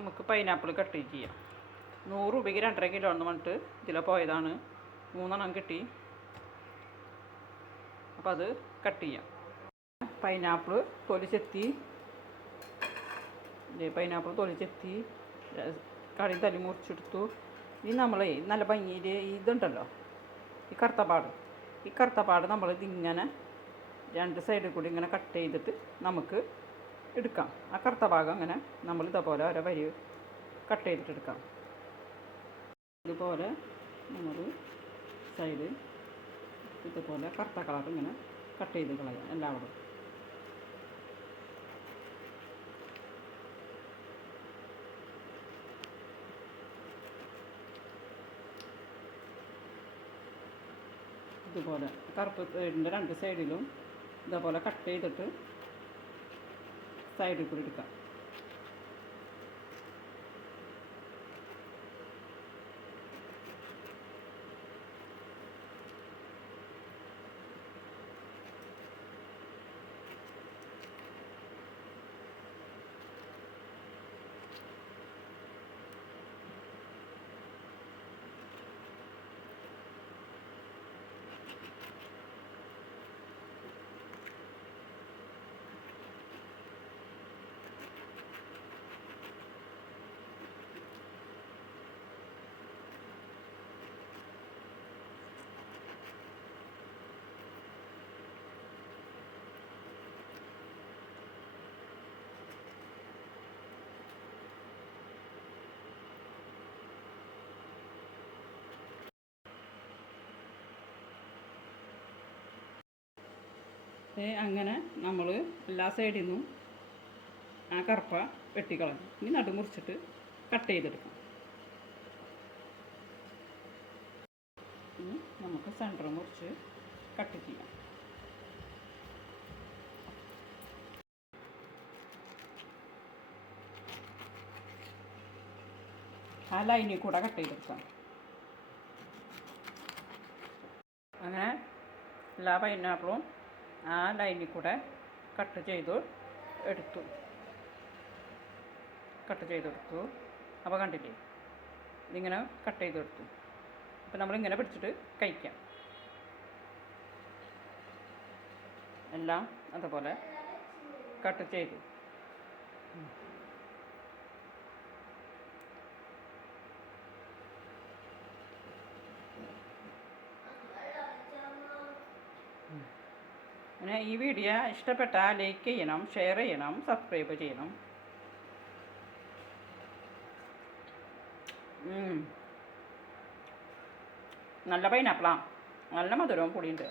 നമുക്ക് pineapple cut ചെയ്യാം. 100 രൂപയ്ക്ക് 2.5 കിലോ എന്ന് പറഞ്ഞിട്ട് ഇതിലെ പോയതാണ്. 3 കിട്ടി. അപ്പോൾ അത് കട്ട് ചെയ്യാം. പൈനാപ്പിൾ തൊലിച്ചെത്തി, കറി തല്ലി മുറിച്ചെടുത്തു. ഇനി നമ്മൾ നല്ല ഭംഗിയിൽ ഇതുണ്ടല്ലോ, ഈ കറുത്തപ്പാട് നമ്മളിതിങ്ങനെ 2 സൈഡിൽ കൂടി ഇങ്ങനെ കട്ട് ചെയ്തിട്ട് നമുക്ക് എടുക്കാം. ആ കറുത്ത ഭാഗം അങ്ങനെ നമ്മൾ ഇതേപോലെ ഓരോ വരി കട്ട് ചെയ്തിട്ട് എടുക്കാം. ഇതുപോലെ നമ്മൾ സൈഡ് ഇതുപോലെ കറുത്ത കളർ ഇങ്ങനെ കട്ട് ചെയ്ത് കളയാം എല്ലാവരും. ഇതുപോലെ കറുപ്പ് സൈഡിൻ്റെ 2 സൈഡിലും ഇതേപോലെ കട്ട് ചെയ്തിട്ട് സൈഡിൽ കൂടി എടുക്കാം. അങ്ങനെ നമ്മൾ എല്ലാ സൈഡിൽ നിന്നും ആ കറുപ്പ വെട്ടിക്കളഞ്ഞു. ഇനി നടുമുറിച്ചിട്ട് കട്ട് ചെയ്തെടുക്കാം. ഇനി നമുക്ക് സെൻറ്റർ മുറിച്ച് കട്ട് ചെയ്യാം. ആ ലൈനിൽ കൂടെ കട്ട് ചെയ്തെടുക്കാം. അങ്ങനെ എല്ലാ പൈനാപ്പിളും ആ ലൈനിൽ കൂടെ കട്ട് ചെയ്തെടുത്തു. അപ്പോൾ കണ്ടില്ലേ, ഇതിങ്ങനെ കട്ട് ചെയ്തെടുത്തു. അപ്പോൾ നമ്മളിങ്ങനെ പിടിച്ചിട്ട് കഴിക്കാം. എല്ലാം അതുപോലെ കട്ട് ചെയ്തു. അങ്ങനെ ഈ വീഡിയോ ഇഷ്ടപ്പെട്ടാൽ ലൈക്ക് ചെയ്യണം, ഷെയർ ചെയ്യണം, സബ്സ്ക്രൈബ് ചെയ്യണം. നല്ല പൈനാപ്പിളാണ്, നല്ല മധുരവും പൊടിയുണ്ട്.